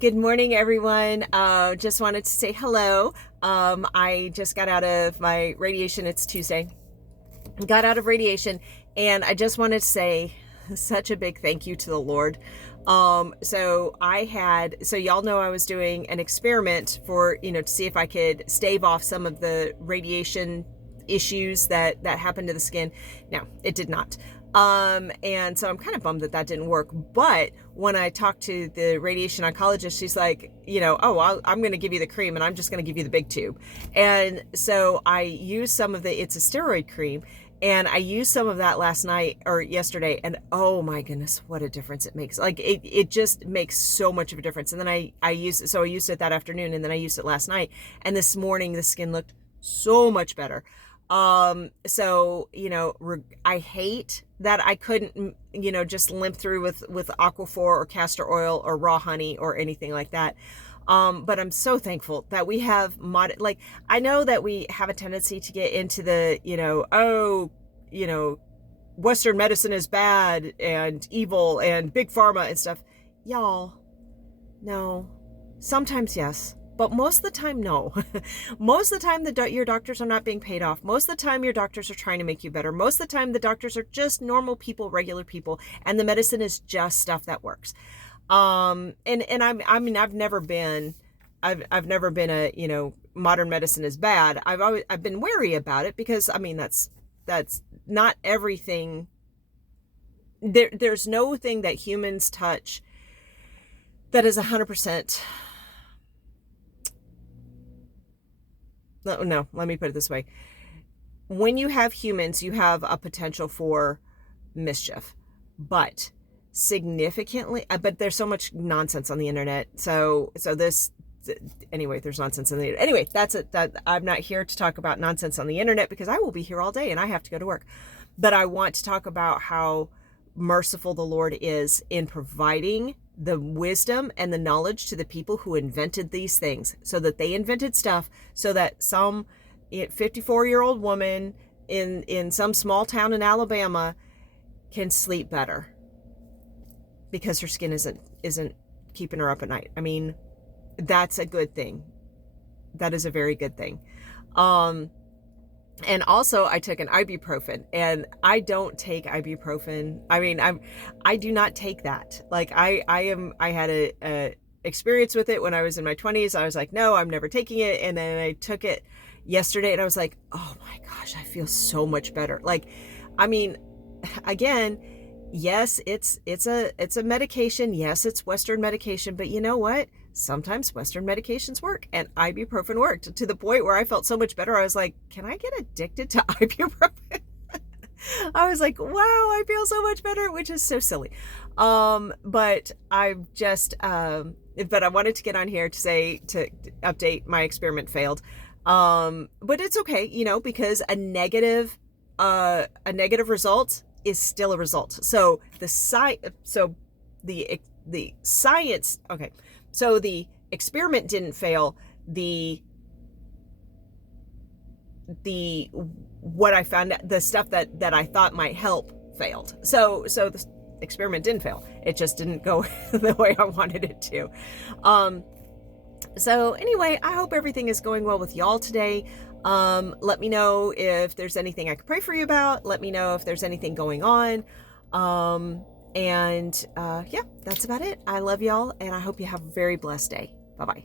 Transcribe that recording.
Good morning, everyone. Just wanted to say hello. I just got out of my radiation. It's Tuesday. Got out of radiation, and I just wanted to say such a big thank you to the Lord. So y'all know I was doing an experiment for, to see if I could stave off some of the radiation issues that happened to the skin. Now, it did not. And so I'm kind of bummed that didn't work. But when I talked to the radiation oncologist, she's like, I'm going to give you the cream and I'm just going to give you the big tube. And so I used some of it's a steroid cream. And I used some of that last night or yesterday, and oh my goodness, what a difference it makes. Like it just makes so much of a difference. And then I used it, so I used it that afternoon, and then I used it last night. And this morning the skin looked so much better. I hate that I couldn't, just limp through with Aquaphor or castor oil or raw honey or anything like that. But I'm so thankful that we have I know that we have a tendency to get into the, Western medicine is bad and evil and big pharma and stuff. Y'all, no. Sometimes yes, but most of the time, no. Most of the time, your doctors are not being paid off. Most of the time, your doctors are trying to make you better. Most of the time, the doctors are just normal people, regular people, and the medicine is just stuff that works. I've never been a, modern medicine is bad. I've been wary about it because, that's not everything. There's no thing that humans touch that is 100%. No, let me put it this way. When you have humans, you have a potential for mischief, but there's so much nonsense on the internet. There's nonsense on the internet. Anyway, that's it. I'm not here to talk about nonsense on the internet because I will be here all day and I have to go to work. But I want to talk about how merciful the Lord is in providing the wisdom and the knowledge to the people who invented these things, so that they invented stuff so that some 54-year-old woman in some small town in Alabama can sleep better because her skin isn't keeping her up at night. That's a good thing. That is a very good thing. And also I took an ibuprofen, and I don't take ibuprofen. I do not take that. Like I had a experience with it when I was in my 20s. I was like, no, I'm never taking it. And then I took it yesterday and I was like, oh my gosh, I feel so much better. Again, yes, it's a medication. Yes, it's Western medication, but you know what? Sometimes Western medications work, and ibuprofen worked to the point where I felt so much better. I was like, can I get addicted to ibuprofen? I was like, wow, I feel so much better, which is so silly. But I wanted to get on here to update my experiment failed. But it's okay, because a negative result is still a result. So the science, okay. So the experiment didn't fail. What I found, the stuff that I thought might help failed. So the experiment didn't fail. It just didn't go the way I wanted it to. So anyway, I hope everything is going well with y'all today. Let me know if there's anything I could pray for you about. Let me know if there's anything going on. Yeah, that's about it. I love y'all, and I hope you have a very blessed day. Bye-bye.